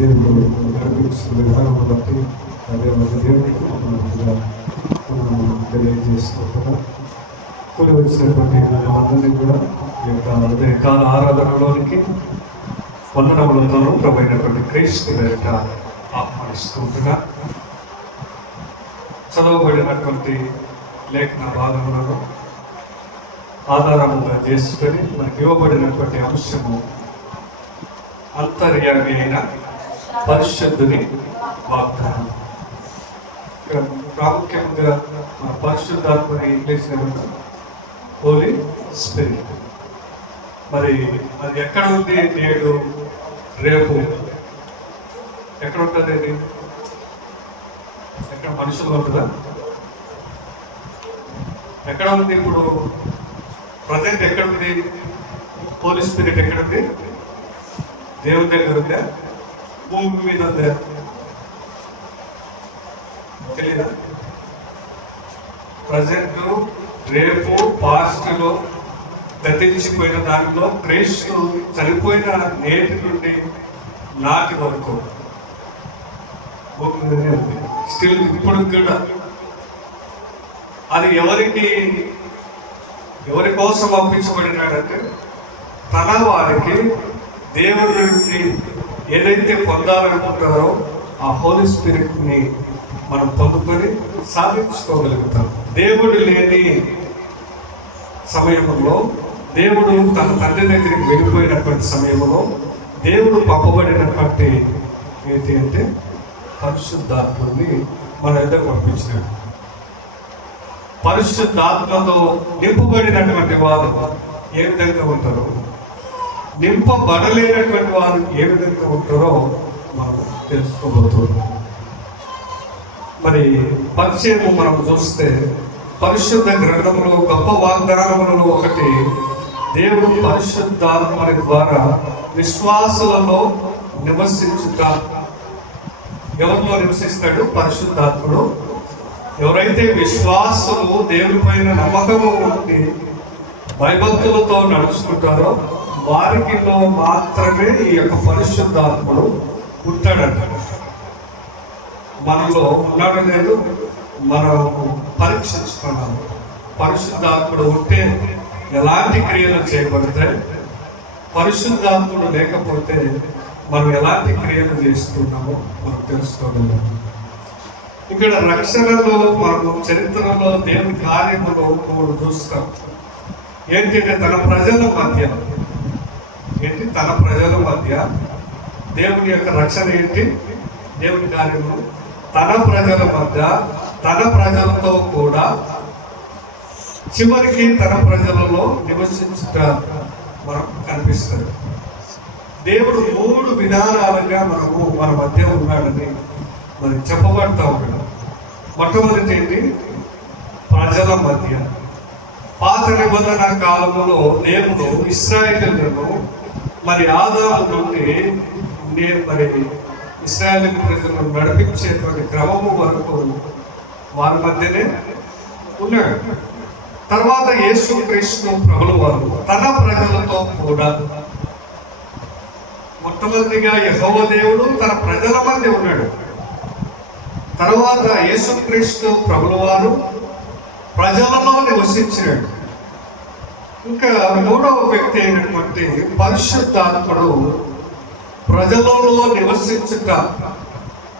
దేవుడు నడిపించిన విధానం బట్టి అదే దేవునికి మనం తెలియజేసుకుంటున్నాం. కొన్ని వచ్చినటువంటి అందరినీ కూడా ఈ యొక్క ఉదయకాల ఆరాధనలోనికి వందనములతోనూ ప్రభైనటువంటి క్రీస్తు వేట ఆహ్వానిస్తుండగా చదవబడినటువంటి లేఖన భాగములను ఆధారముగా చేసుకొని మనకి ఇవ్వబడినటువంటి అంశము అంతర్యామి అయిన పరిశుద్ధుని వాగ్దానం. ఇక్కడ ప్రాముఖ్యంగా మన పరిశుద్ధాత్మని ఇంగ్లీష్ హోలీ స్పిరిట్. మరి అది ఎక్కడ ఉంది? నేడు రేపు ఎక్కడ ఉంటుంది? అది ఎక్కడ మనుషులు ఉంటుందా? ఎక్కడ ఉంది? ఇప్పుడు ప్రజెంట్ ఎక్కడ ఉంది? హోలీ స్పిరిట్ ఎక్కడ ఉంది? దేవుని దగ్గర ఉందా? భూమి మీద ఉందా? తెలీదా? ప్రజెంట్, రేపు, పాస్ట్లో గతించిపోయిన దానిలో క్రీస్తు చనిపోయిన నేటి నుండి నాటి వరకు భూమి మీదనే ఉంది. స్టిల్ ఇప్పుడు కూడా అది ఎవరి కోసం పంపించబడినాడంటే తన వారికి దేవుడి నుండి ఏదైతే పొందాలనుకుంటారో ఆ హోలీ స్పిరిట్ని మనం పొందుకొని సాధించుకోగలుగుతాం. దేవుడు లేని సమయంలో, దేవుడు తన తండ్రి దగ్గరికి వెళ్ళిపోయినటువంటి సమయంలో దేవుడు పంపబడినటువంటి ఏంటి అంటే పరిశుద్ధాత్మని మన ఎదురు పంపించినాడు. పరిశుద్ధాత్మతో నింపబడినటువంటి వారు ఏ విధంగా ఉంటారో, నింపబడలేనటువంటి వారు ఏ విధంగా ఉంటారో మనం తెలుసుకోబోతున్నాం. మరి పరిచయము మనం చూస్తే పరిశుద్ధ గ్రంథంలో గొప్ప వాగ్దానములలో ఒకటి దేవుడు పరిశుద్ధాత్మని ద్వారా విశ్వాసులలో నివసించుట. ఎవరిలో నివసిస్తాడు? పరిశుద్ధాత్ముడు. ఎవరైతే విశ్వాసులు దేవుని పైన నమ్మకము ఉండి భయభక్తులతో నడుచుకుంటారో వారికిలో మాత్రమే ఈ యొక్క పరిశుద్ధాత్ముడు ఉంటాడంట. మనలో ఉన్నాడో లేదు మనం పరీక్షించుకున్నాము. పరిశుద్ధాత్ముడు ఉంటే ఎలాంటి క్రియలు చేయబడతాయి, పరిశుద్ధాత్ముడు లేకపోతే మనం ఎలాంటి క్రియలు చేస్తున్నామో మనం తెలుసుకోగలం. ఇక్కడ రక్షణలో మనము చరిత్రలో దేవుని కార్యములో మనం చూస్తాం. ఏంటంటే తన ప్రజల మధ్య దేవుని యొక్క రక్షణ ఏంటి? దేవుని కార్యము తన ప్రజల మధ్య, తన ప్రజలతో కూడా చివరికి తన ప్రజలలో నివసించుట మనం కనిపిస్తుంది. దేవుడు 3 విధానాలుగా మన మధ్య ఉన్నాడని మరి చెప్పబడతా ఉన్నాడు. మొట్టమొదటి ఏంటి? ప్రజల మధ్య. పాత నిబంధన కాలంలో దేవుడు ఇశ్రాయేలులను మరి ఆదాము నుండి మరి ఇశ్రాయేలు ప్రజలను నడిపించేటువంటి క్రమము వరకు వారి మధ్యనే ఉన్నాడు. తర్వాత యేసుక్రీస్తు ప్రభువు వారు తన ప్రజలతో కూడా, మొట్టమొదటిగా యెహోవా దేవుడు తన ప్రజల మధ్య ఉన్నాడు. తర్వాత యేసుక్రీస్తు ప్రభువు వారు ప్రజలలో నివసించాడు. ఇంకా 3వ వ్యక్తి అయినటువంటి పరిశుద్ధాత్ముడు ప్రజలలో నివసించుట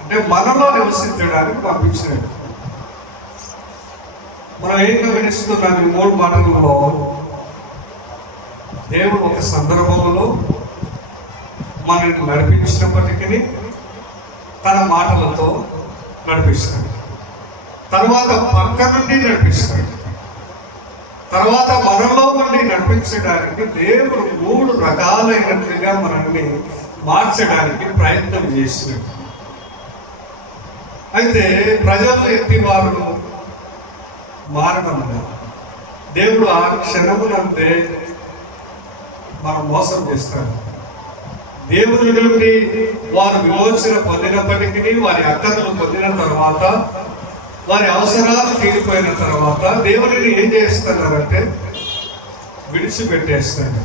అంటే మనలో నివసించడానికి పంపించాడు. మనం ఏం గమనిస్తున్నాం ఈ 3 మాటలలో? దేవుడు ఒక సందర్భంలో మనల్ని నడిపించినప్పటికీ తన మాటలతో నడిపిస్తాడు. తర్వాత పక్క నుండి నడిపిస్తాడు. తర్వాత మనలో నుండి నడిపించడానికి దేవుడు 3 రకాలైనట్లుగా మనల్ని మార్చడానికి ప్రయత్నం చేసినాడు. అయితే ప్రజలు ఎత్తి వారు మారడం దేవుడు ఆ క్షణమునంతే మనం మోసం చేస్తాడు. దేవుని నుండి వారు విమోచన పొందినప్పటికీ వారి అక్కర్లు పొందిన తర్వాత, వారి అవసరాలు తీరిపోయిన తర్వాత దేవుడిని ఏం చేస్తున్నారంటే విడిచిపెట్టేస్తాడు.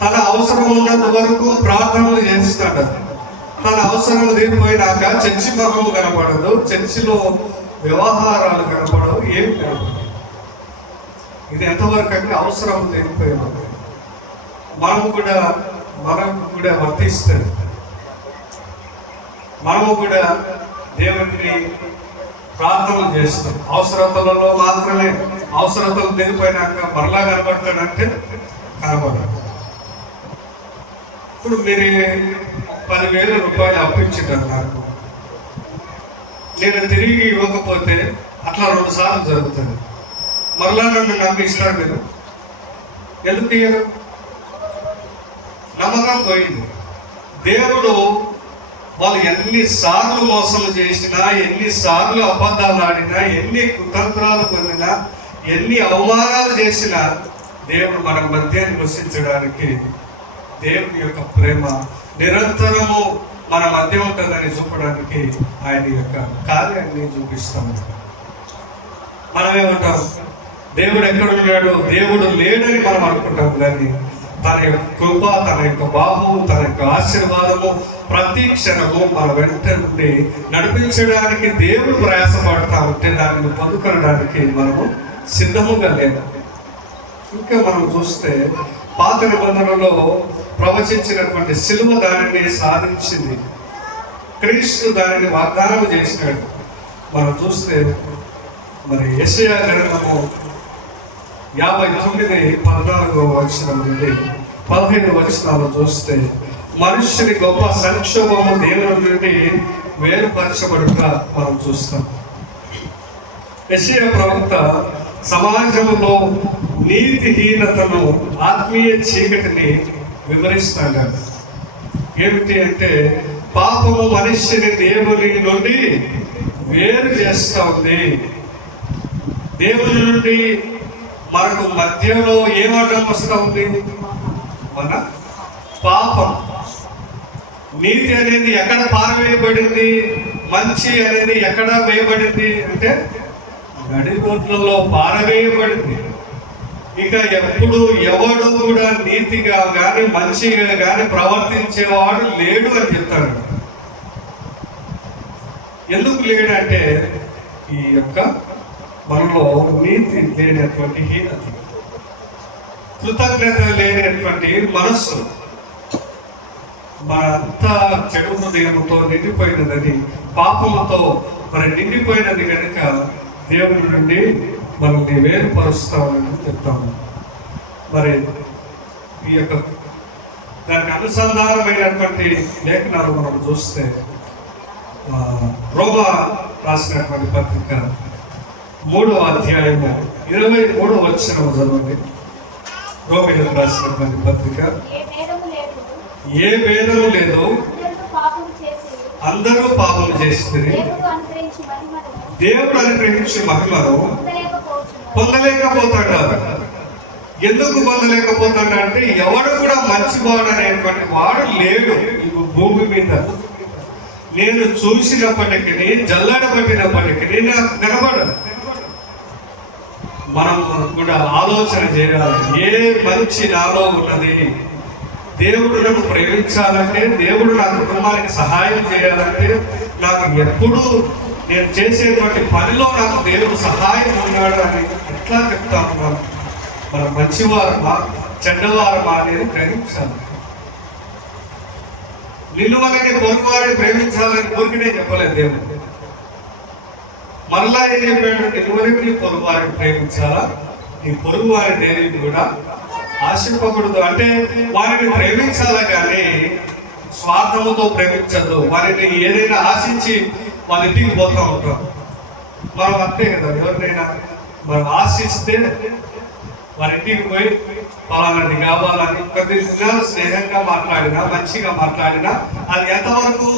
తన అవసరం ఉన్నంత వరకు ప్రార్థనలు చేస్తాడు. తన అవసరాలు తీరిపోయినాక చర్చి మొహము కనపడదు, చర్చిలో వ్యవహారాలు కనపడవు, ఏమి కనపడదు. ఇది ఎంతవరకు అంటే అవసరం తీరిపోయినది. మనము కూడా వర్తిస్తుంది. మనము కూడా దేవుడిని ప్రార్థన చేస్తాం. అవసరతలలో మాత్రమే, అవసరతలు తీరిపోయినాక మరలా కనబడతాడంటే కనబడదు. ఇప్పుడు మీరు 10,000 రూపాయలు అప్పించారు నాకు, నేను తిరిగి ఇవ్వకపోతే అట్లా 2 సార్లు జరుగుతుంది. మరలా నన్ను నమ్మిస్తాడు మీరు, ఎందుకు ఇయ్యరు? నమ్మకం పోయింది. దేవుడు వాళ్ళు ఎన్నిసార్లు మోసం చేసినా, ఎన్నిసార్లు అబద్ధాలు ఆడినా, ఎన్ని కుతంత్రాలు పొందినా, ఎన్ని అవమానాలు చేసినా దేవుడు మన మధ్య నివసించడానికి దేవుని యొక్క ప్రేమ నిరంతరము మన మధ్య ఉంటుందని చూపడానికి ఆయన యొక్క కార్యాన్ని చూపిస్తాము. మనమేమంటాం, దేవుడు ఎక్కడున్నాడు, దేవుడు లేడని మనం అనుకుంటాం. కానీ తన యొక్క కృప, తన యొక్క బాహు, తన యొక్క ఆశీర్వాదము ప్రతి క్షణము మన వెంట నుండి నడిపించడానికి దేవుడు ప్రయాసపడతా ఉంటే దాన్ని పొందుకోవడానికి మనము సిద్ధముగా లేదు. ఇంకా మనం చూస్తే పాత నిబంధనలో ప్రవచించినటువంటి సిలువ దానిని సాధించింది. క్రీస్తు దానిని వాగ్దానం చేసినాడు. మనం చూస్తే మరి యెషయా గ్రంథము 59:14 వచనం నుండి 15 వచనాలు చూస్తే మనుష్యుని గొప్ప సంక్షోభము దేవుని నుండి వేరుపరచబడుగా మనం చూస్తాం. యెషయా ప్రవక్త సమాజంలో నీతిహీనతను, ఆత్మీయ చీకటిని వివరిస్తాడు. ఏమిటి అంటే, పాపము మనుష్యుని దేవుని నుండి వేరు చేస్తూ ఉంది. దేవుని నుండి మనకు మధ్యలో ఏం అడ్డం వస్తూ ఉంది? మన పాపం. నీతి అనేది ఎక్కడ పారవేయబడింది, మంచి అనేది ఎక్కడ వేయబడింది అంటే నడిబొడ్లలో పారవేయబడింది. ఇక ఎప్పుడు ఎవడు కూడా నీతిగా కానీ మంచిగా కానీ ప్రవర్తించేవాడు లేడు అని చెప్తాడు. ఎందుకు లేడంటే ఈ యొక్క మనలో నీతి లేనటువంటి హీనత, కృతజ్ఞత లేనటువంటి మనస్సు, మనంతా చెడు హృదయంతో నిండిపోయినదని, పాపముతో మరి నిండిపోయినది కనుక దేవుడి నుండి మనల్ని వేరుపరుస్తామని చెప్తాము. మరి ఈ యొక్క దానికి అనుసంధానమైనటువంటి లేఖనాలు మనం చూస్తే రోమా రాసినటువంటి పత్రిక 3వ అధ్యాయము 23వ వచనం చదవండి. రోమీయులకు రాసినటువంటి పత్రిక, ఏ భేదము లేదు, అందరూ పాపం చేసింది, దేవుడు అనుగ్రహించి మహిమను పొందలేకపోతాడు. ఎందుకు పొందలేకపోతాడు అంటే ఎవడు కూడా మంచివాడు అనేటువంటి వాడు లేడు ఈ భూమి మీద. నేను చూసినప్పటికీ, జల్లడబట్టినప్పటికీ నాకు నిలబడదు. మనం కూడా ఆలోచన చేయాలి, ఏ మంచి నాలో ఉన్నది, దేవుడు నన్ను ప్రేమించాలంటే, దేవుడు నా కుటుంబానికి సహాయం చేయాలంటే, నాకు ఎప్పుడు నేను చేసేటువంటి పనిలో నాకు దేవుడు సహాయం ఉన్నాడు అని ఎట్లా చెప్తాము? మనం మంచివారమా చెడ్డవారమా అనేది గ్రహించాలి. నిన్ను వల్లనే పొరుగువారిని ప్రేమించాలని ఊరికినే చెప్పలేదు దేవుడు. మరలా ఏం చెప్పాడు? నిన్ను వరకు నీ పొరుగువారిని ప్రేమించాలా, నీ పొరుగువారి దేనిని కూడా ఆశింపకూడదు. అంటే వారిని ప్రేమించాలా కానీ స్వార్థముతో ప్రేమించద్దు. వారిని ఏదైనా ఆశించి వాళ్ళ ఇంటికి పోతూ ఉంటాం. మనం అంతే కదా, ఎవరినైనా మనం ఆశిస్తే వారి ఇంటికి పోయి పలానాది కావాలని ప్రతి దినాలు స్నేహంగా మాట్లాడినా, మంచిగా మాట్లాడినా అది ఎంతవరకు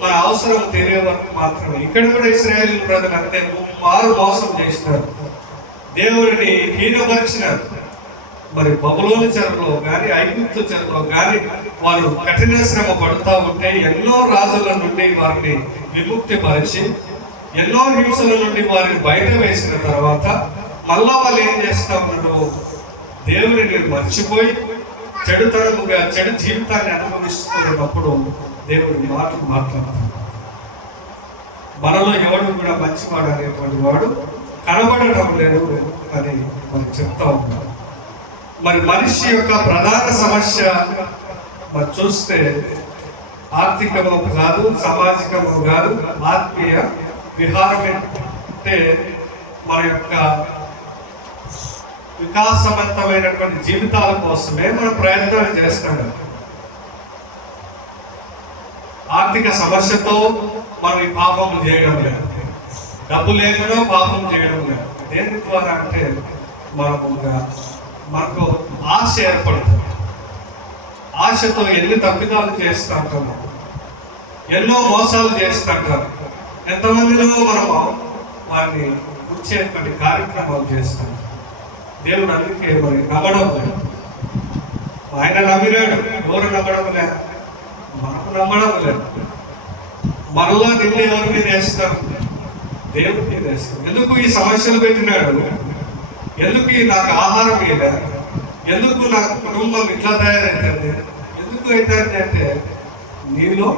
మన అవసరం తీరే వరకు మాత్రమే. ఇక్కడ కూడా ఇశ్రాయేలు ప్రజలు అంతే వారు మోసం చేసినారు, దేవుడిని హీనపరిచినారు. మరి బబులోను చెరలో కానీ, ఐగుప్తు చెరలో కానీ వారు కఠిన శ్రమ పడుతూ ఉంటే ఎన్నో రాజుల నుండి వారిని విముక్తి పరిచి, ఎన్నో హింసల నుండి వారిని బయట వేసిన తర్వాత మళ్ళా వాళ్ళు ఏం చేస్తా ఉన్నారు? దేవుడిని మర్చిపోయి చెడుతరముగా చెడు జీవితాన్ని అనుభవిస్తున్నప్పుడు దేవుడి మాటలు మాట్లాడుతున్నాడు. మనలో ఎవడు కూడా మంచివాడు అనేటువంటి వాడు కనబడటం లేదు అని మనం చెప్తా ఉన్నాం. మరి మనిషి యొక్క ప్రధాన సమస్య మరి చూస్తే ఆర్థికము కాదు, సామాజికము కాదు, ఆత్మీయ విహారమే. అంటే మన యొక్క వికాసవంతమైనటువంటి జీవితాల కోసమే మనం ప్రయత్నాలు చేస్తాం. ఆర్థిక సమస్యతో మనం ఈ పాపములు చేయడం లేదు, డబ్బు లేకుండా పాపం చేయడం లేదు. దేని ద్వారా అంటే మనకు ఆశ ఏర్పడుతుంది. ఆశతో ఎన్ని తప్పిదాలు చేస్తూ ఉంటాము, ఎన్నో మోసాలు చేస్తుంటారు. ఎంతమందిలో మనము వారిని ఉంచేటువంటి కార్యక్రమాలు చేస్తాం. దేవుడు అందుకే మరి నమ్మడం లేదు. ఆయన నమ్మినాడు, ఎవరు నమ్మడం లేదు, మనకు నమ్మడం లేదు. మనలో నిన్ను ఎవరి మీద వేస్తాం? దేవుడి మీద వేస్తాం. ఎందుకు ఈ సమస్యలు పెట్టినాడు? ఎందుకు నాకు ఆహారం ఇలా? ఎందుకు నాకు కుటుంబం ఇట్లా తయారైతుంది? ఎందుకు అవుతుంది అంటే నీలో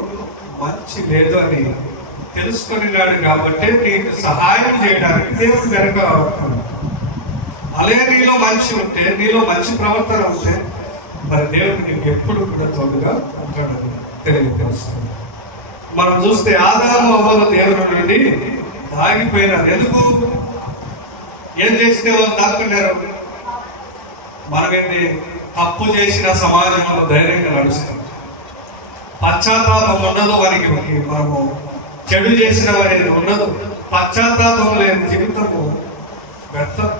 మంచి లేదు అని తెలుసుకున్నాడు కాబట్టి నీకు సహాయం చేయడానికి దేవుడు వెనక అవుతాడు. అలాగే నీలో మంచి ఉంటే, నీలో మంచి ప్రవర్తన ఉంటే మరి దేవుడు నీకు ఎప్పుడు కూడా తోడుగా ఉంటాడని తెలియజేస్తుంది. మనం చూస్తే ఆదాము అవ్వల దేవుడు నుండి దాగిపోయినారు. ఎందుకు? ఏం చేస్తే వాళ్ళు దాక్కున్నారు? మనమేంటి తప్పు చేసిన సమాజంలో ధైర్యంగా నడుస్తాం. పశ్చాత్తాపం ఉండదు వారికి. మనము చెడు చేసిన వారికి ఉండదు. పశ్చాత్తాపం లేని జీవితము వ్యర్థం.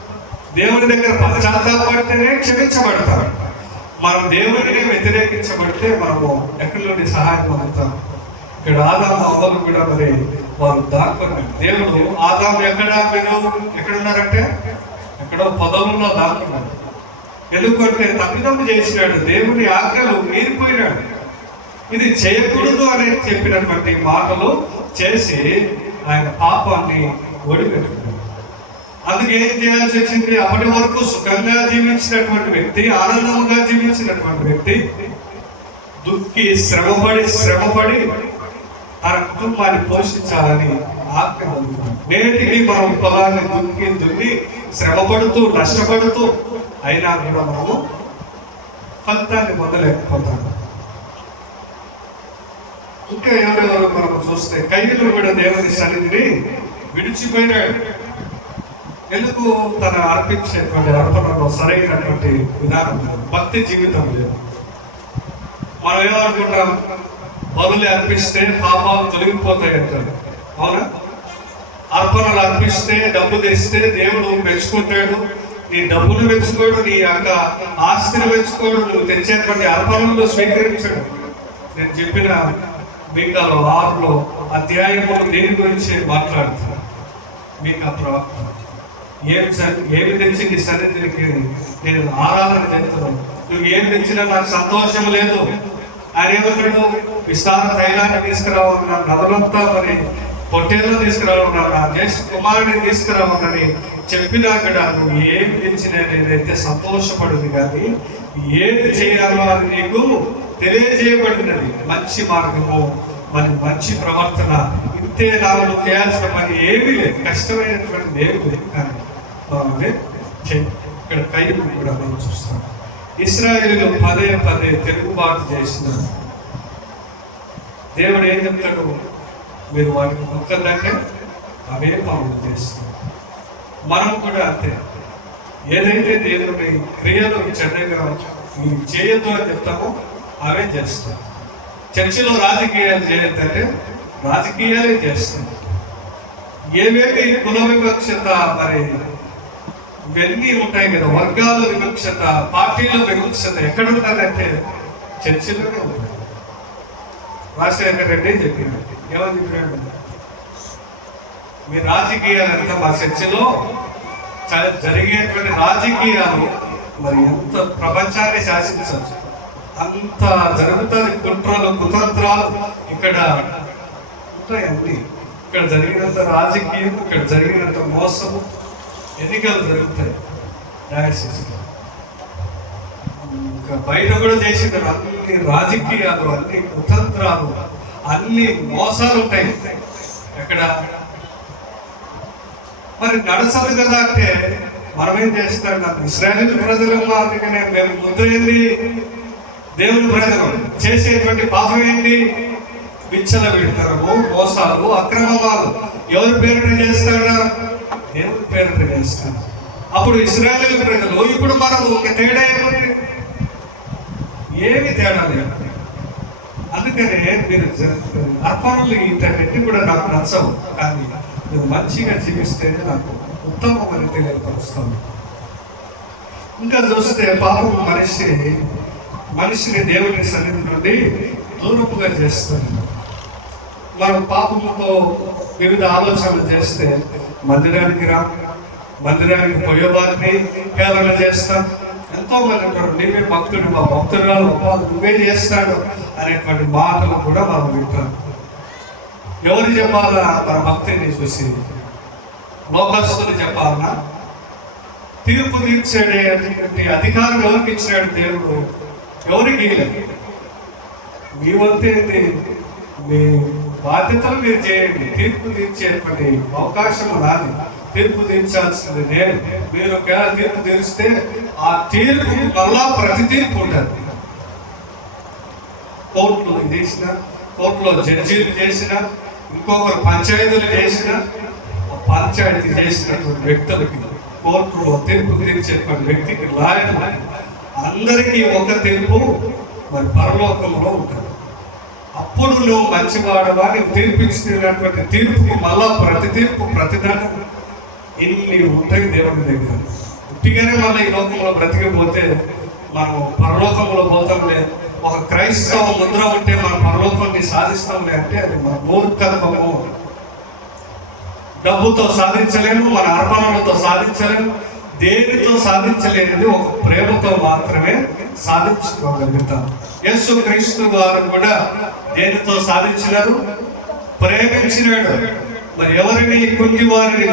దేవుని దగ్గర పశ్చాత్తాపడితేనే క్షమించబడతాం. మనం దేవుడిని వ్యతిరేకించబడితే మనము ఎక్కడి నుండి సహాయం పొందుతాం. ఇక్కడ ఆదాము అవ్వలు కూడా మరి వారు దాక్కున్నారు. దేవుడు ఆదాము ఎక్కడున్నారంటే ఎక్కడో పొదవుల్లో దాక్కున్నాడు. ఎందుకంటే తప్పిదమ్ము చేసినాడు, దేవుని ఆజ్ఞలు మీరిపోయినాడు. ఇది చేయకూడదు అని చెప్పినటువంటి మాటలు చేసి ఆయన పాపాన్ని ఒడిపెట్టుకున్నాడు. అందుకే ఏం చేయాల్సి వచ్చింది? అప్పటి వరకు సుఖంగా జీవించినటువంటి వ్యక్తి, ఆనందంగా జీవించినటువంటి వ్యక్తి దుఃఖి శ్రమపడి తన కుటుంబాన్ని పోషించాలని ఆజ్ఞ పొందుతున్నాడు. నేటికి మనం పొలాన్ని దున్ని శ్రమపడుతూ నష్టపడుతూ అయినా కూడా మనము ఫలితాన్ని పొందలేకపోతాము. ఇంకా ఎవరెవరు మనము చూస్తే కయ్యూను కూడా దేవుని సన్నిధిని విడిచిపోయినాడు. ఎందుకు? తన అర్పించేటువంటి అర్పణలో సరైనటువంటి విధానం లేదు, భక్తి జీవితం లేదు. మనం ఏమనుకుంటాం? బలులు అర్పిస్తే పాపాలు తొలగిపోతాయి అంటారు. అవునా? అర్పణలు అర్పిస్తే, డబ్బు తెస్తే దేవుడు మెచ్చుకుంటాడు. నీ డబ్బును మెచ్చుకోడు, నీ యొక్క ఆస్తిని మెచ్చుకోడు, నువ్వు తెచ్చేటువంటి అర్పణలు స్వీకరించడు. నేను చెప్పిన మీకాలో 6లో అధ్యాయములు దేని గురించి మాట్లాడుతున్నాను. మీకు ఆ ప్రవక్త ఏమి తెచ్చి నీ సన్నిధికి నేను ఆరాధన చేస్తున్నాను, నువ్వు ఏం తెచ్చినా నాకు సంతోషం లేదు. ఆయన ఏమన్నాడు? విస్తార తైలాన్ని తీసుకురావన్నాను, నదులంతా మరి పొట్టేళ్ళు తీసుకురావన్నాను, నా జ్యేష్ఠ కుమారుడిని తీసుకురావన్నని చెప్పినా కూడా నువ్వు ఏమి తెచ్చినా నేనైతే సంతోషపడింది. కానీ ఏది చేయాలో అది నీకు తెలియజేయబడినది. మంచి మార్గము, మరి మంచి ప్రవర్తన, ఇంతే నాలుగు చేయాల్సిన పని ఏమీ లేదు, కష్టమైనటువంటి ఏమి లేదు. కానీ ఇక్కడ కయ్యూను కూడా మనం చూస్తాం. ఇశ్రాయేలు పదే తిరుగుబాటు చేసిన దేవుడు ఏం చెప్తాడు? మీరు వాటికి మొక్కదంటే అవే పనులు చేస్తాం. మనం కూడా అంతే. ఏదైతే దేవుని క్రియలు చెడ్డగా మీరు చేయొద్దు అని చెప్తామో అవే చేస్తాం. చర్చిలో రాజకీయాలు చేయొద్దంటే రాజకీయాలే చేస్తాం. ఏవేవి కుల వివక్షత, మరి ఇవన్నీ ఉంటాయి కదా, వర్గాల వివక్షత, పార్టీల వివక్షత ఎక్కడ ఉంటుందంటే చర్చిలోనే ఉంటుంది. రాజశేఖర రెడ్డి చెప్పినాడు. ఎవరు చెప్పినాడు? మీ రాజకీయాలంతా మా చర్చిలో జరిగేటువంటి రాజకీయాలు మరి ఎంత ప్రపంచాన్ని శాసించవచ్చు అంత జరుగుతుంది. కుట్రలు కుతంత్రాలు ఇక్కడ ఉంటాయండి. ఇక్కడ జరిగినంత రాజకీయం, ఇక్కడ జరిగినంత మోసము, ఎన్నికలు జరుగుతాయి డయాసిస్లో. ఇంకా బయట కూడా చేసిన అన్ని రాజకీయాలు, అన్ని కుతంత్రాలు, అన్ని మోసాలు ఉంటాయి. ఎక్కడ మరి నడచదు కదా అంటే మనం ఏం చేస్తాం? ఇశ్రాయేలు ప్రజలు అందుకనే మేము ముద్రేంది దేవుని ప్రజలు చేసేటువంటి పాపం ఏంటి? విచ్చల విడతరము, మోసాలు, అక్రమాలు. ఎవరి పేరుట చేస్తాడా? దేవుని పేరుట చేస్తాడు. అప్పుడు ఇశ్రాయేలు ప్రజలు, ఇప్పుడు మనం ఒక తేడా ఏముంది? ఏమి తేడా లేదు. అందుకనే మీరు అర్పణలు వీటన్నిటి కూడా నాకు నచ్చవు, కానీ నువ్వు మంచిగా జీవిస్తేనే నాకు ఉత్తమమని తెలియపరుస్తాను. ఇంకా చూస్తే పాపం మనిషిని దేవుని సన్నిధి నుండి దూరముగా చేస్తుంది. మనం పాపముతో వివిధ ఆలోచనలు చేస్తే మందిరానికి పోయేవారిని హేళన చేస్తాం. ఎంతో మంది ఉంటారు, నీవే భక్తుడు, మా భక్తురాలు, నువ్వే చేస్తాడు అనేటువంటి మాటలు కూడా మనం వింటాం. ఎవరు చెప్పాలా మన భక్తిని చూసి? లోకస్తులు చెప్పాలన్నా? తీర్పు తీర్చేటువంటి అధికారం ఎవరికి ఇచ్చినాడు దేవుడు? ఎవరికి లేదు. మీ వంతేంటి? మీ బాధ్యతలు మీరు చేయండి. తీర్పు తీర్చేటువంటి అవకాశం నాది. తీర్పు తీర్చాల్సింది నేను. మీరు ఒకవేళ తీర్పు తీరిస్తే ఆ తీర్పు మళ్ళా ప్రతి తీర్పు ఉంటుంది. కోర్టులు చేసిన, కోర్టులో జడ్జీలు చేసిన, ఇంకొకరు పంచాయతీలు చేసిన, పంచాయతీ చేసినటువంటి వ్యక్తులకి, కోర్టులో తీర్పు తీర్చేటువంటి వ్యక్తికి, లాయర్ అందరికీ ఒక తీర్పు మరి పరలోకంలో ఉంటుంది. అప్పుడు నువ్వు మంచివాడవా, నువ్వు తీర్పిచ్చినటువంటి తీర్పుకి మళ్ళా ప్రతి తీర్పు, ప్రతిదానం ఇన్ని ఉంటాయి దేవుని దగ్గర. ఉట్టిగానే మళ్ళీ ఈ లోకంలో బ్రతికిపోతే మనం పరలోకంలో పోతాంలే, ఒక క్రైస్తవ ముద్ర ఉంటే మనం పరలోకాన్ని సాధిస్తాంలే అంటే అది మన మూర్ఖత్వము. డబ్బుతో సాధించలేము, మన అర్పణలతో సాధించలేము, దేనితో సాధించలేనిది ఒక ప్రేమతో మాత్రమే సాధించుకోగలుగుతాం. యేసు క్రీస్తు వారు కూడా దేనితో సాధించినారు? ప్రేమించినాడు. మరి ఎవరిని? గుడ్డివారిని,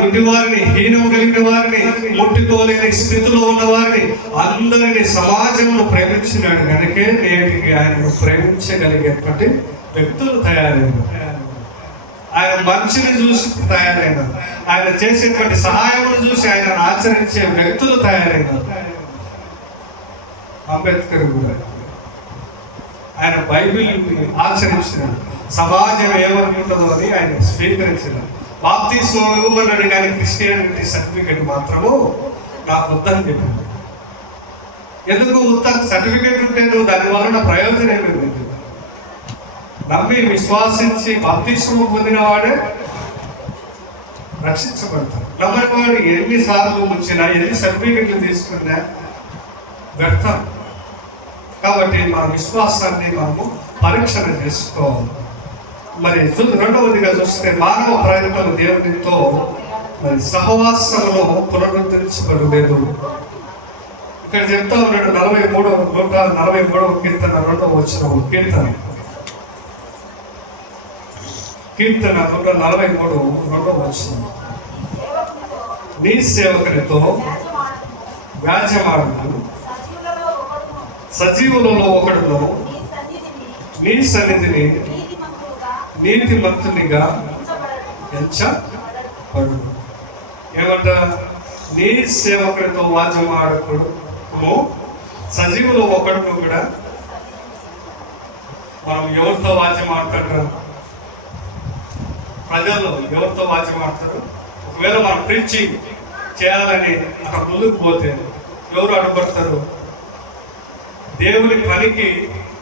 హీనము కలిగిన వారిని, ముట్టుకోలేని స్థితిలో ఉన్న వారిని అందరినీ సమాజంలో ప్రేమించినాడు. కనుకే నేటికి ఆయనను ప్రేమించగలిగేటువంటి వ్యక్తులు తయారైనారు. ఆయన మంచిని చూసి తయారైనారు. ఆయన చేసేటువంటి సహాయమును చూసి ఆయనను ఆచరించే వ్యక్తులు తయారైనారు. అంబేద్కర్ కూడా ఆయన బైబిల్ని ఆచరించినాడు. సమాజం ఏమనుకుంటుందో అని ఆయన స్వీకరించినాడు. బాప్తిస్మం ఇవ్వమన్నాడు, కానీ క్రిస్టియానిటీ సర్టిఫికెట్ మాత్రము నాకు వద్దని చెప్పింది. ఎందుకు సర్టిఫికెట్ ఉంటే నువ్వు దాని వలన ప్రయోజనం ఏమి? నమ్మి విశ్వాసించి బాప్తిస్మం పొందిన వాడే రక్షించబడతాడు. నమ్మని వాడు ఎన్నిసార్లు వచ్చినా, ఎన్ని సర్టిఫికెట్లు తీసుకున్నా వ్యర్థం. కాబట్టి మన విశ్వాసాన్ని మనము పరీక్షణ చేసుకోవాలి. మరి రెండవదిగా చూస్తే మానవ ప్రయత్నం దేవునితో మరి సహవాసంలో పునరుద్ధరించబడలేదు. ఇక్కడ చెప్తా ఉన్నాడు 143వ కీర్తన 2వ వచనం. కీర్తన 143 2వ వచనం. నీ సేవకునితో వ్యాజ్యమాడుతూ సజీవులలో ఒకడును నీ సన్నిధిని నీతిమంతునిగా ఎంచబడు. ఏమంట? నీ సేవకుడితో వాద్యమాడకుడు సజీవులో ఒకడును కూడా. మనం ఎవరితో వాద్యం ఆడుతుంటారు? ప్రజల్లో ఎవరితో వాద్యం ఆడతారు? ఒకవేళ మనం ప్రీచింగ్ చేయాలని అక్కడ ముందుకు పోతే ఎవరు అడ్డుపడతారు? దేవుని పనికి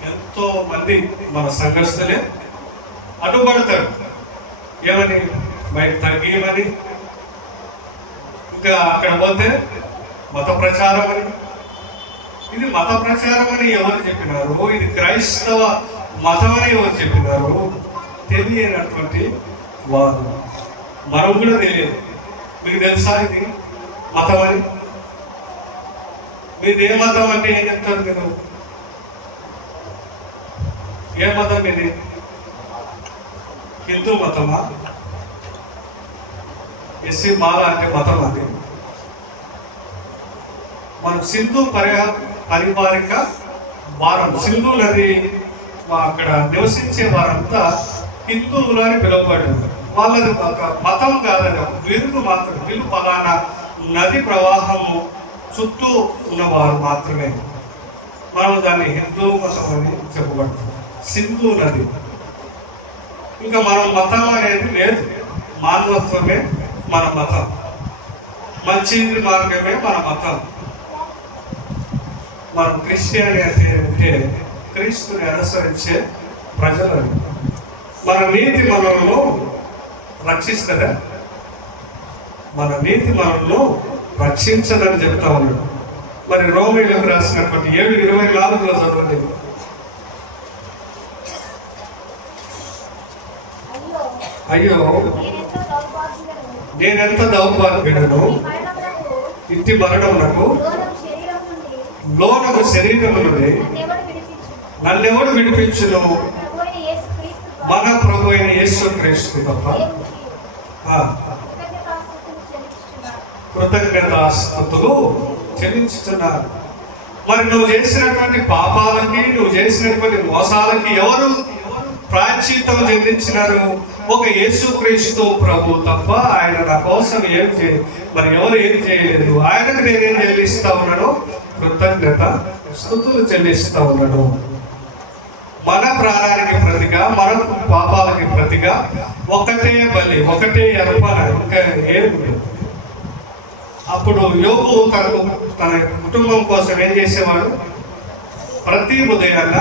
ఎంతో మంది మన సంఘస్థులే అడ్డుపడతాడు. ఏమని? బయట తగ్గేయమని, ఇంకా అక్కడ పోతే మత ప్రచారం అని. ఇది మత ప్రచారం అని ఎవరు చెప్పినారు? ఇది క్రైస్తవ మతం అని ఎవరు చెప్పినారు? తెలియనటువంటి వారు. మనం కూడా తెలియదు. మీకు తెలుసా ఇది మతం అని? మీది ఏ మతం అంటే ఏం చెప్తారు మీరు? ఏ మతం ఇది? హిందూ మతమా? ఎస్సీ మాల అంటే మతం అది. మనం సింధు పరివారిక వారం సింధు నది అక్కడ నివసించే వారంతా హిందువులు అని పిలువబడ్డారు. వాళ్ళది ఒక మతం కాదని ఒక బిరుదు మాత్రం, వీళ్ళు పలానా నది ప్రవాహము చుట్టూ ఉన్నవారు మాత్రమే. మనం దాన్ని హిందూ మతం అని చెప్పబడుతుంది. సింధు నది. ఇంకా మనం మతం అనేది లేదు, మానవత్వమే మన మతం, మంచి మార్గమే మన మతం. మనం క్రిస్టియానిటీ అంటే క్రీస్తుని అనుసరించే ప్రజలు. మన నీతి మనల్ని రక్షిస్తుందా? మన నీతి మనల్ని రక్షించదని చెప్తా ఉన్నాడు. మరి రోమీయులకు రాసినటువంటి 7:24 చదవండి. అయ్యో నేనెంత దౌర్భాగ్యుడను, ఇంటి మరణమునకు లోనకు శరీరము నుండి నన్నెవడు విడిపించును? మన ప్రభు అయిన యేసు క్రీస్తు తప్ప. కృతజ్ఞతాస్తుతులు చెల్లించుతున్నారు. మరి నువ్వు చేసినటువంటి పాపాలకి, నువ్వు చేసినటువంటి మోసాలకి ఎవరు ప్రాయశ్చిత్తం చెల్లించినారు? ఒక యేసుక్రీస్తు ప్రభు తప్ప. ఆయన నా కోసం మరి ఎవరు ఏం చేయలేదు. ఆయనకు నేనేం చెల్లిస్తా ఉన్నాను? కృతజ్ఞత స్తుతులు చెల్లిస్తా ఉన్నాను. మన ప్రాణానికి ప్రతిగా, మన పాపాలకి ప్రతిగా ఒకటే బలి, ఒకటే అర్పణ, ఇంకా ఏముంది. అప్పుడు యోగు తన కుటుంబం కోసం ఏం చేసేవాడు? ప్రతి ఉదయాన్న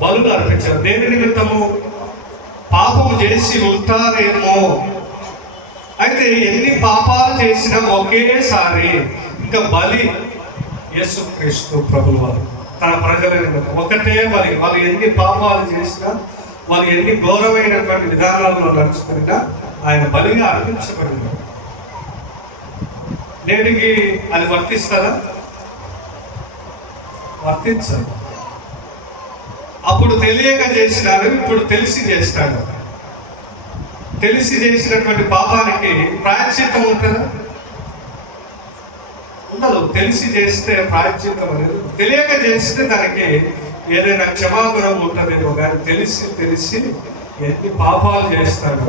బలులు అర్పించారు. దేని నిమిత్తము? పాపము చేసి ఉంటారేమో. అయితే ఎన్ని పాపాలు చేసినా ఒకేసారి ఇంకా బలి యేసుక్రీస్తు ప్రభువు వారు తన ప్రజలని ఒకటే బలి. వాళ్ళు ఎన్ని పాపాలు చేసినా, వాళ్ళు ఎన్ని ఘోరమైనటువంటి విధానాల్లో నడుచుకున్నా ఆయన బలిగా అర్పించబడింది. నేటికి అది వర్తిస్తారా? వర్తించదు. అప్పుడు తెలియక చేసినాడు, ఇప్పుడు తెలిసి చేస్తాడు. తెలిసి చేసినటువంటి పాపానికి ప్రాయశ్చిత్తం ఉంటుందా? ఉండదు. తెలిసి చేస్తే ప్రాయశ్చిత్తం అనేది, తెలియక చేస్తే దానికి ఏదైనా క్షమాగుణం ఉంటుందేమో కానీ తెలిసి ఎన్ని పాపాలు చేస్తాడు.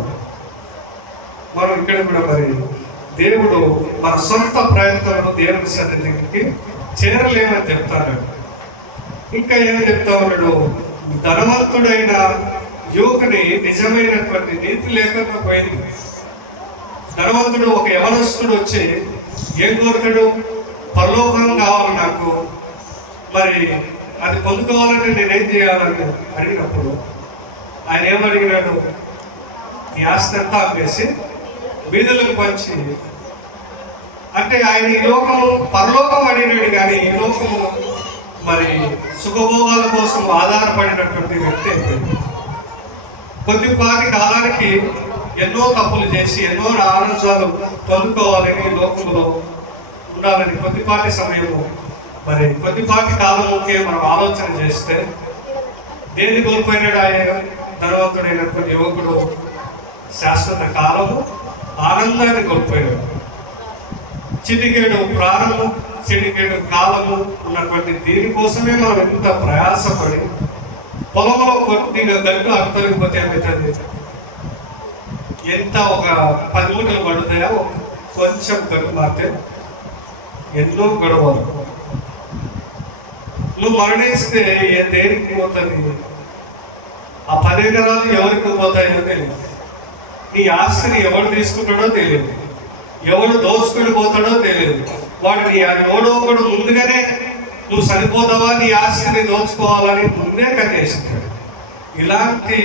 మనం ఇక్కడ కూడా మరి దేవుడు మన సొంత ప్రయత్నంలో దేవుని సన్నిధికి చేరలేమని చెప్తాడు. ఇంకా ఏం చెప్తా ఉన్నాడు? ధనవంతుడైన యువకుని నిజమైనటువంటి నీతి లేకుండా పోయింది. ధనవంతుడు ఒక యవనస్తుడు వచ్చి ఏం కోరుతాడు? పరలోకం కావాలి నాకు, మరి అది పొందుకోవాలంటే నేనేం చేయాలని అడిగినప్పుడు ఆయన ఏమడిగినాడు? నీ ఆస్తి అంతా ఆపేసి బీదలకు పంచి. అంటే ఆయన ఈ లోకం, పరలోకం అడిగినాడు కానీ ఈ లోకము మరి సుఖభోగాల కోసం ఆధారపడినటువంటి వ్యక్తి అయిపోయింది. కొద్దిపాటి కాలానికి ఎన్నో తప్పులు చేసి ఎన్నో ఆనందాలు పొందుకోవాలని, లోకంలో ఉండాలని కొద్దిపాటి సమయము, మరి కొద్దిపాటి కాలంకే మనం ఆలోచన చేస్తే దేన్ని కోల్పోయినాడు? ఆయన ధనవంతుడైనటువంటి యువకుడు శాశ్వత కాలము ఆనందాన్ని కోల్పోయాడు. చిటికేడు ప్రాణము, చిటికేడు కాలము ఉన్నటువంటి దీనికోసమే మనం ఎంత ప్రయాసపడి పొలంలో కొద్దిగా గడ్డు అర్థలేకపోతే ఏమవుతుంది? ఎంత ఒక 10 మూటలు పడుతాయా? కొంచెం గడ్డు మారితే ఎన్నో గొడవలు. నువ్వు మరణిస్తే దేనికి పోతుంది? ఆ 10 ఎకరాలు ఎవరికి పోతాయో తెలియదు. నీ ఆస్తిని ఎవడు తీసుకుంటాడో తెలియదు, ఎవడు దోచుకుని పోతాడో తెలియదు. వాడిని ఎవడో ఒకడు ముందుగానే నువ్వు చనిపోతావా, నీ ఆస్తిని దోచుకోవాలని ముందే కట్టేసింటాడు. ఇలాంటి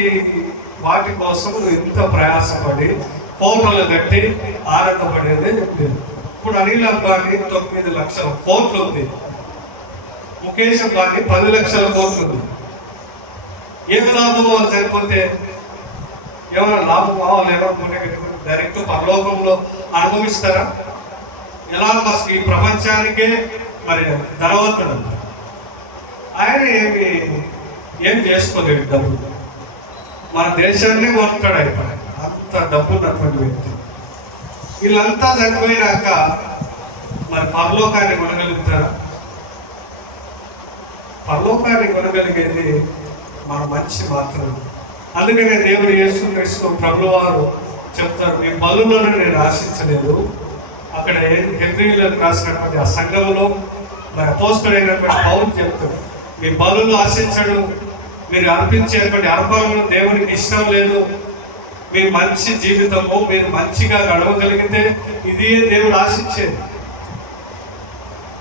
వాటి కోసం నువ్వు ఎంత ప్రయాసపడి కోట్లు కట్టి ఆనందపడేదే చెప్పింది. ఇప్పుడు అనిల్ అంబానీ 9 లక్షల కోట్లు ఉంది, ముఖేష్ అంబానీ 10 లక్షల కోట్లు ఉంది. ఏమి లాభం? వాళ్ళు చనిపోతే ఏమైనా లాభం కావాలి? ఏమనుకుంటే డైరెక్ట్ పరలోకంలో అనుభవిస్తారా? ఎలా ఈ ప్రపంచానికే మరి ధనవంతుడు, ఆయన ఏం చేసుకోలేడు. డబ్బు మన దేశాన్ని కొనుక్తాడు అయిపోయి, అంత డబ్బు ఉన్నటువంటి వ్యక్తి. వీళ్ళంతా చనిపోయినాక మరి పరలోకాన్ని కొనగలుగుతారా? పరలోకాన్ని కొనగలిగేది మన మంచి మాత్రమే. అందుకనే దేవుడు యేసుక్రీస్తు ప్రభుల వారు చెప్తారు, మీ బలులను నేను ఆశించలేదు. అక్కడ హెబ్రీయులకు రాసినటువంటి ఆ సంఘంలో మరి అపోస్తలుడైనటువంటి పౌలు చెప్తాడు, మీ బలులు ఆశించడు, మీరు అర్పించేటువంటి అర్పణలు దేవునికి ఇష్టం లేదు. మీ మంచి జీవితము మీరు మంచిగా గడవగలిగితే ఇదే దేవుడు ఆశించేది.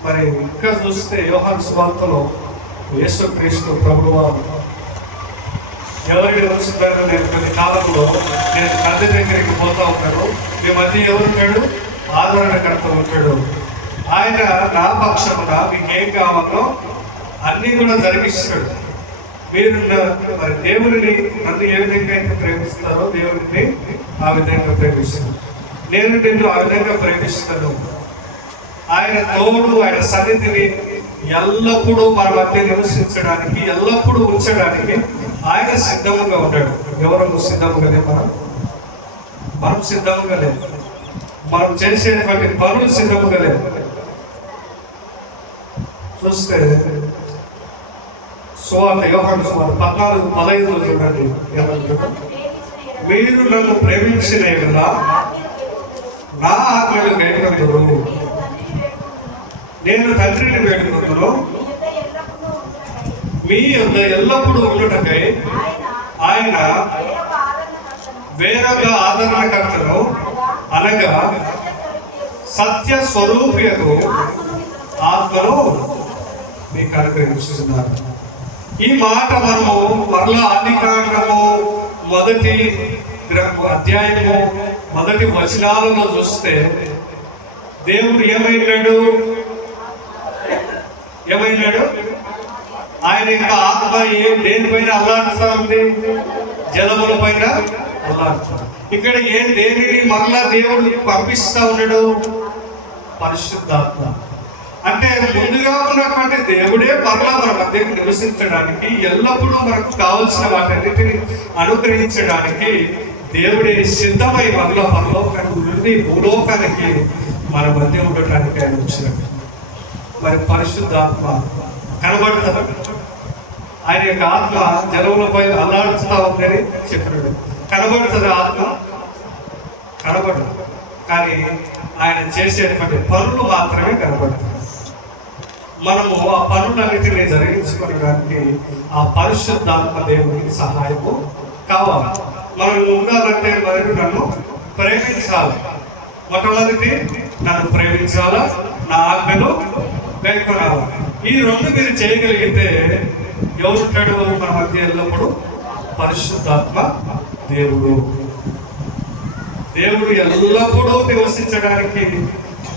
మరి ఇంకా చూస్తే యోహాను సువార్తలో యేసుక్రీస్తు ప్రభువు వారు ఎవరికి వస్తుంటారో నేను కొన్ని కాలంలో నేను తండ్రి దగ్గరికి పోతా ఉంటాను, మీ మధ్య ఎవరుంటాడు? ఆదరణకర్త ఉంటాడు. ఆయన నా పక్షమున మీకేం కావాలో అన్నీ కూడా జరిగిస్తాడు. మీరు మరి దేవుడిని నన్ను ఏ విధంగా అయితే ప్రేమిస్తారో దేవుడిని ఆ విధంగా ప్రేమిస్తాను. నేను నిన్ను ఆ విధంగా ప్రేమిస్తాను. ఆయన తోడు, ఆయన సన్నిధిని ఎల్లప్పుడూ మన మధ్య నివసించడానికి, ఎల్లప్పుడూ ఉంచడానికి ఆయన సిద్ధముగా ఉంటాడు. ఎవరు సిద్ధముగా లేదు? మనం సిద్ధముగా లేదు. మనం చేసేటువంటి పనులు సిద్ధముగా లేదు. చూస్తే సువార్త యోహాను సువార్త 14:15 చూడండి. మీరు నన్ను ప్రేమించిన యెడల నా ఆజ్ఞలు గైకొందురు, నేను తండ్రిని వేడుకొందును, మీ యొద్ద ఎల్లప్పుడూ ఉండుటకై ఆయన వేరొక ఆదరణకర్తను అనగా సత్య స్వరూపియకు ఆత్మను మీకు అనుగ్రహిస్తున్నారు. ఈ మాట మనము మరలా ఆదికాండము 1వ అధ్యాయము 1వ వచనాలలో చూస్తే దేవుడు ఏమైనాడు? ఆయన యొక్క ఆత్మ దేనిపైన అల్లాడుతూ ఉంది? జలముల పైన అల్లాడుతూ. ఇక్కడ దేనిని మరలా దేవుడు పంపిస్తా ఉన్నాడు? పరిశుద్ధాత్మ. అంటే ముందుగా ఉన్నటువంటి దేవుడే మరలా మన మధ్యకు నివసించడానికి, ఎల్లప్పుడూ మనకు కావలసిన వాటన్నిటిని అనుగ్రహించడానికి దేవుడే సిద్ధమై మరలా పరలోకానికి నుండి భూలోకానికి మన మధ్య ఉండటానికి ఆయన వచ్చినట్టు. మరి పరిశుద్ధాత్మ కనబడుతుంది. ఆయన యొక్క ఆత్మ జలములపై అల్లాడుతూ ఉందని చెప్పాడు. కనబడుతుంది ఆత్మ? కనబడదు. కానీ ఆయన చేసేటువంటి పనులు మాత్రమే కనబడుతుంది. మనము ఆ పనులన్నిటినీ జరిగించుకోవడానికి ఆ పరిశుద్ధాత్మ దేవునికి సహాయము కావాలి. మనం ఉండాలంటే మరి నన్ను ప్రేమించాలి. మొట్టమొదటి నన్ను ప్రేమించాలా, నా ఆజ్ఞలు గైకొనాలి. ఈ రెండు మీరు చేయగలిగితే ఎవరుంటాడు మన మధ్య ఎల్లప్పుడు? పరిశుద్ధాత్మ దేవుడు. దేవుడు ఎల్లప్పుడూ నివసించడానికి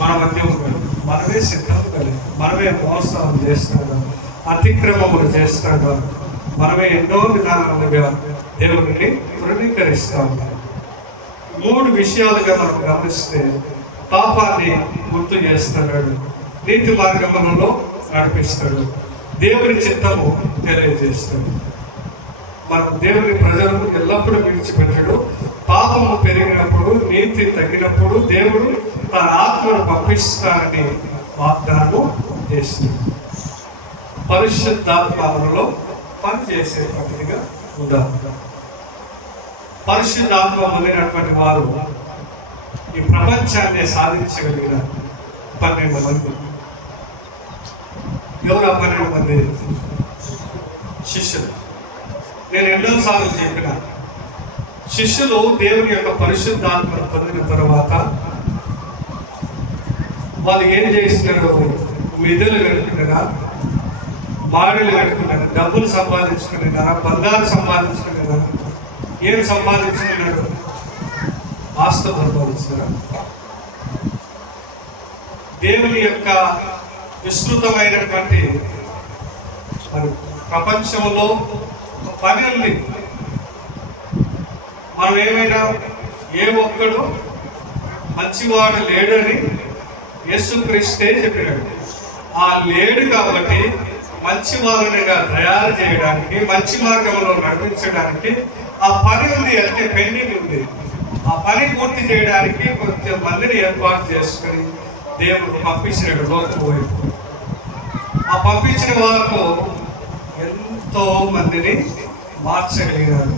మన మధ్య ఉంటాడు. మనమే సిద్ధం కలిగి, మనమే మోసాలు చేస్తాడు, అతిక్రమములు చేస్తాడు, మనమే ఎన్నో విధానాలుగా దేవుడిని తృణీకరిస్తూ ఉంటాం. 3 విషయాలుగా మనం గమనిస్తే పాపాన్ని గుర్తు చేస్తున్నాడు, నీతి మార్గములలో నడిపిస్తాడు, దేవుని చిత్తము తెలియజేస్తాడు. మనం దేవుని ప్రజలు ఎల్లప్పుడూ విడిచిపెట్టాడు. పాపము పెరిగినప్పుడు, నీతి తగ్గినప్పుడు దేవుడు తన ఆత్మను పంపిస్తానని వాగ్దానం చేస్తుంది. పరిశుద్ధాత్మలో పనిచేసేటువంటిదిగా ఉండాలి. పరిశుద్ధాత్మ పొందినటువంటి వారు ఈ ప్రపంచాన్ని సాధించగలిగిన 12 మంది. ఎవరు ఆ 12 మంది? శిష్యులు. నేను ఎన్నోసార్లు చెప్పిన, శిష్యులు దేవుని యొక్క పరిశుద్ధాత్మను పొందిన తర్వాత వాళ్ళు ఏం చేస్తున్నారు? మిద్దెలు కట్టుకున్నారా, బాడీలు కట్టుకున్నారా, డబ్బులు సంపాదించుకున్నారా, బంగారు సంపాదించుకున్నారా, ఏం సంపాదించుకున్నారు? ఆస్తులు సంపాదించుకున్నారు. దేవుని యొక్క విస్తృతమైనటువంటి మరి ప్రపంచంలో పని ఉంది. మనం ఏమైనా ఏ ఒక్కడు మంచివాడు లేడని యేసుక్రీస్తే చెప్పినాడు. ఆ లేడు కాబట్టి మంచి వాళ్ళనిగా తయారు చేయడానికి, మంచి మార్గంలో నడిపించడానికి ఆ పని ఉంది, అంటే పెండింగ్ ఉంది. ఆ పని పూర్తి చేయడానికి కొంచెం మందిని ఏర్పాటు చేసుకుని దేవుడు పంపించినాడు లోకం వైపు. ఆ పంపించిన వాళ్ళకు ఎంతో మందిని మార్చగలిగినారు.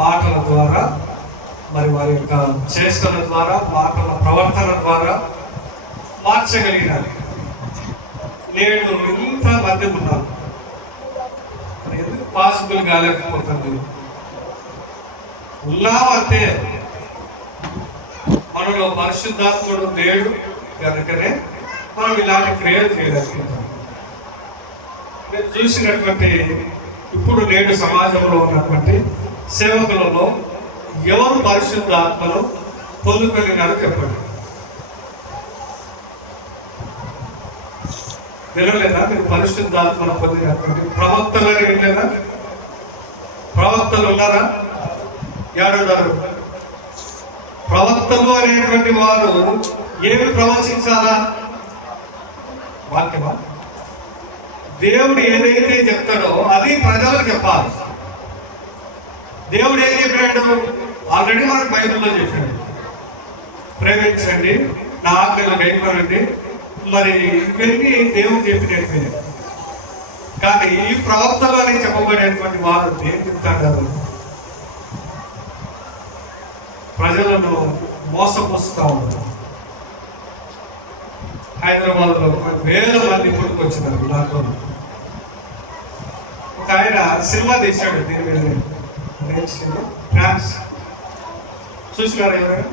మాటల ద్వారా, మరి వారి యొక్క చేష్టల ద్వారా, మాటల ప్రవర్తన ద్వారా మార్చగలిగినారు. నేడు ఇంత మంది ఉన్నారు. ఎందుకు పాసిబుల్ కాలేకపోతుంది? ఉన్నామంటే మనలో పరిశుద్ధాత్ముడు లేడు కనుకనే మనం ఇలాంటి క్రియలు చేయగలుగుతాం. నేను చూసినటువంటి ఇప్పుడు నేడు సమాజంలో ఉన్నటువంటి సేవకులలో ఎవరు పరిశుద్ధాత్మను పొందుకొనినారో చెప్పండి. తెలియలేదా? మీరు పరిశుద్ధాత్మను పొందినటువంటి ప్రవక్తలు అని లేదా? ప్రవక్తలు ఉన్నారా? ఏడున్నారు? ప్రవక్తలు అనేటువంటి వారు ఏమి ప్రవచించాలా? వాక్యమా? దేవుడు ఏదైతే చెప్తాడో అది ప్రజలకు చెప్పాలి. దేవుడు ఏం చెప్పాడు? ఆల్రెడీ మనకు బైబిల్లో చెప్పాడు, ప్రేమించండి, నా ఆజ్ఞలు గైకొనండి. మరి ఇవన్నీ దేవుడు చెప్పినట్లే. కానీ ఈ ప్రవక్తలు అని చెప్పబడేటువంటి వారు ఏం చెప్తాడు? ప్రజలను మోసపోస్తూ ఉంటారు. హైదరాబాద్లో వేల మంది పుట్టుకొచ్చినారు. నాకు ఒక ఆయన సినిమా తీశాడు దీని మీద, ఫ్రాన్స్. చూసినారా ఎవరైనా?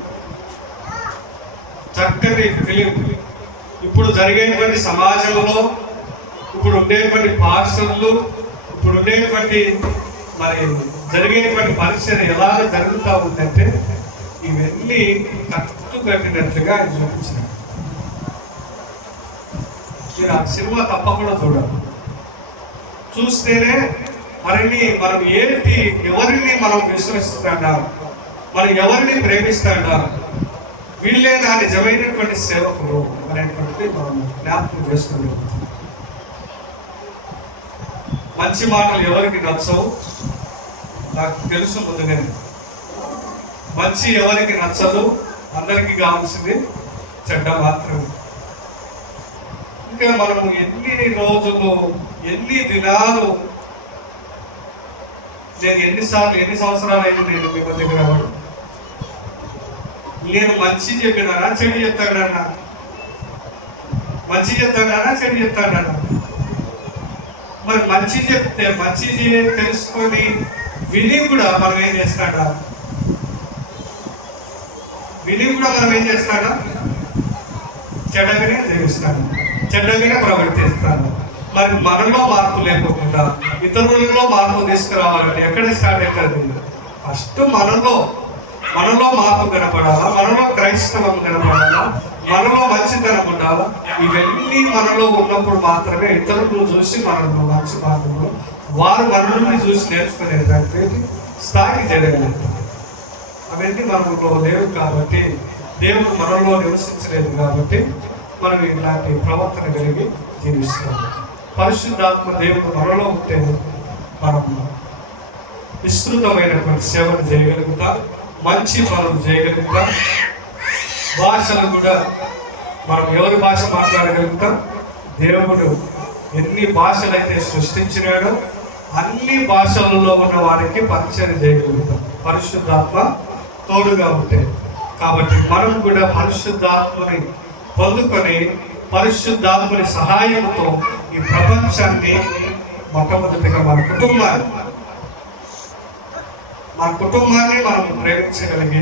చక్కటి ఫిలిం. ఇప్పుడు జరిగేటువంటి సమాజంలో, ఇప్పుడు ఉండేటువంటి పాస్టర్లు, ఇప్పుడు ఉండేటువంటి మరి జరిగేటువంటి పరిచయం ఎలా జరుగుతూ ఉందంటే ఇవన్నీ కట్టు కట్టినట్లుగా ఆయన చూపించారు. మీరు ఆ సినిమా తప్పకుండా చూడాలి. చూస్తేనే మరిన్ని మనం ఏంటి, ఎవరిని మనం విశ్వసిస్తాడా, మనం ఎవరిని ప్రేమిస్తాడా, వీళ్ళే నా నిజమైనటువంటి సేవకులు అనేటువంటిది మనం జ్ఞాపకం చేసుకోలేదు. మంచి మాటలు ఎవరికి నచ్చవు నాకు తెలుసు. ముందు నేను మంచి ఎవరికి నచ్చదు, అందరికీ కావాల్సింది చెడ్డ మాత్రమే. ఇంకా మనము ఎన్ని రోజులు, ఎన్ని దినాలు, నేను ఎన్ని సంవత్సరాలు అయింది నేను మీ దగ్గర రావడం. నేను మంచి చెప్పినానా, చెడు చెప్తాడన్నా? మంచి చెప్తాడన్నా, చెడు చెప్తాడన్నా? మరి మంచి చెప్తే మంచి తెలుసుకొని విని కూడా మనం ఏం చేస్తాడా? విని కూడా మనం ఏం చేస్తాడా? చెడ్డగానే జీవిస్తాడు, చెడ్డగానే ప్రవర్తిస్తాడు. మరి మనలో మార్పు లేకుండా ఇతరులలో మార్పు తీసుకురావాలంటే ఎక్కడ స్టార్ట్ అవుతుంది? ఫస్ట్ మనలో మార్పు కనపడాలా, మనలో క్రైస్తవం కనపడాలా, మనలో మంచితనం ఉండాలా. ఇవన్నీ మనలో ఉన్నప్పుడు మాత్రమే ఇతరులను చూసి మనలో మంచి మార్గంలో వారు మనల్ని చూసి నేర్చుకునేదానికి స్థాయికి జరగలేదు. అవన్నీ మనలో లేవు కాబట్టి, దేవుడు మనలో నివసించలేదు కాబట్టి మనం ఇలాంటి ప్రవర్తన కలిగి జీవిస్తాం. పరిశుద్ధాత్మ దేవుడు మనలో ఉంటే మనం విస్తృతమైనటువంటి సేవను చేయగలుగుతాం, మంచి పనులు చేయగలుగుతాం. భాషలు కూడా మనం ఎవరి భాష మాట్లాడగలుగుతాం? దేవుడు ఎన్ని భాషలైతే సృష్టించినాడో అన్ని భాషలలో ఉన్న వారికి పరిచయం చేయగలుగుతాం పరిశుద్ధాత్మ తోడుగా ఉంటే. కాబట్టి మనం కూడా పరిశుద్ధాత్మని పొందుకొని పరిశుద్ధాత్మని సహాయంతో ఈ ప్రపంచాన్ని మొట్టమొదటిగా మన కుటుంబాన్ని మనం ప్రేమించగలిగి,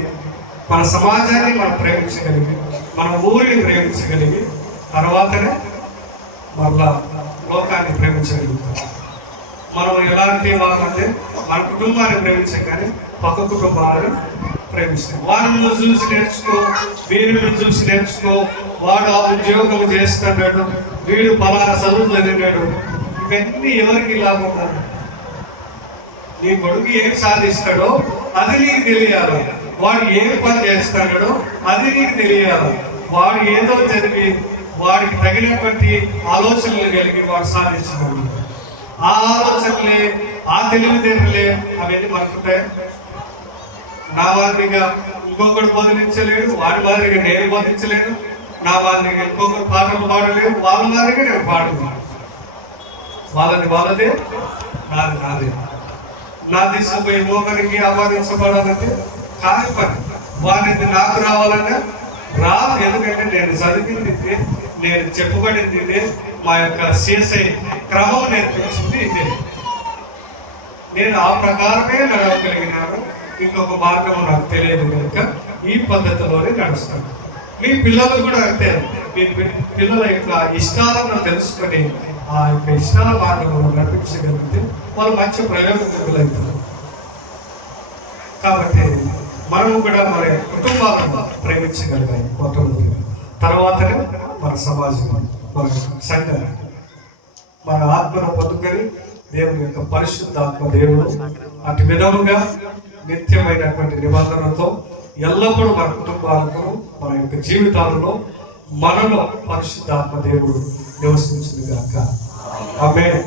మన సమాజాన్ని మనం ప్రేమించగలిగి, మన ఊరిని ప్రేమించగలిగి, తర్వాతనే మళ్ళా లోకాన్ని ప్రేమించగలుగుతాం. మనం ఎలాంటి వాళ్ళంటే మన కుటుంబాన్ని ప్రేమించాం కానీ పక్క కుటుంబాలను ప్రేమిస్తాం. వారిని చూసి నేర్చుకో, వీరిని చూసి నేర్చుకో, వాడు ఆ ఉద్యోగం చేస్తున్నాడు, వీడు పలానా చదువు చదివినాడు. ఇవన్నీ ఎవరికి లాభం కాదు. నీ కొడుకు ఏం సాధిస్తాడో అది నీకు తెలియాలి, వాడు ఏం పని చేస్తాడో అది నీకు తెలియాలి. వాడు ఏదో చదివి వాడికి తగినటువంటి ఆలోచనలు కలిగి వాడు సాధించగలడు. ఆ ఆలోచనలే, ఆ తెలివితేటలే అవన్నీ మనకుంటాయి. నా మాదిరిగా ఇంకొకటి బోధించలేడు, వాడి మాదిరిగా నేను బోధించలేను, నా మాదిరిగా ఇంకొకరు పాటలు పాడలేవు, వాళ్ళ మాదిరిగా నేను పాడలేను. వాళ్ళది వాళ్ళదే, నాది నా తీసుకుపోయి మోకరికి ఆపాదించబడాలంటే కాని పని. వారిది నాకు రావాలన్నా రాదు. ఎందుకంటే నేను చదివింది ఇదే, నేను చెప్పబడింది ఇదే, మా యొక్క చేసే క్రమం నేర్పించింది ఇదే. నేను ఆ ప్రకారమే నడవగలిగినాను. ఇంకొక మార్గం నాకు తెలియదు కనుక ఈ పద్ధతిలోనే నడుస్తాను. మీ పిల్లలు కూడా అంతే. మీ పిల్లల యొక్క ఇష్టాలను తెలుసుకొని ఆ యొక్క ఇష్టాల మార్గంలో నడిపించగలిగితే వాళ్ళు మంచి ప్రయోజకులవుతారు. కాబట్టి మనము కూడా మన కుటుంబాలను ప్రేమించగలిగాలి మొట్టమొదటి. తర్వాతనే మన సమాజం, మన సంఘం, మన ఆత్మను పొందుకొని దేవుని యొక్క పరిశుద్ధాత్మ దేవుడు అటు విధముగా నిత్యమైనటువంటి నిబంధనలతో ఎల్లప్పుడూ మన కుటుంబాలకు, మన యొక్క జీవితాలలో మనలో పరిశుద్ధాత్మ దేవుడు నివసించును గాక. ఆమేన్.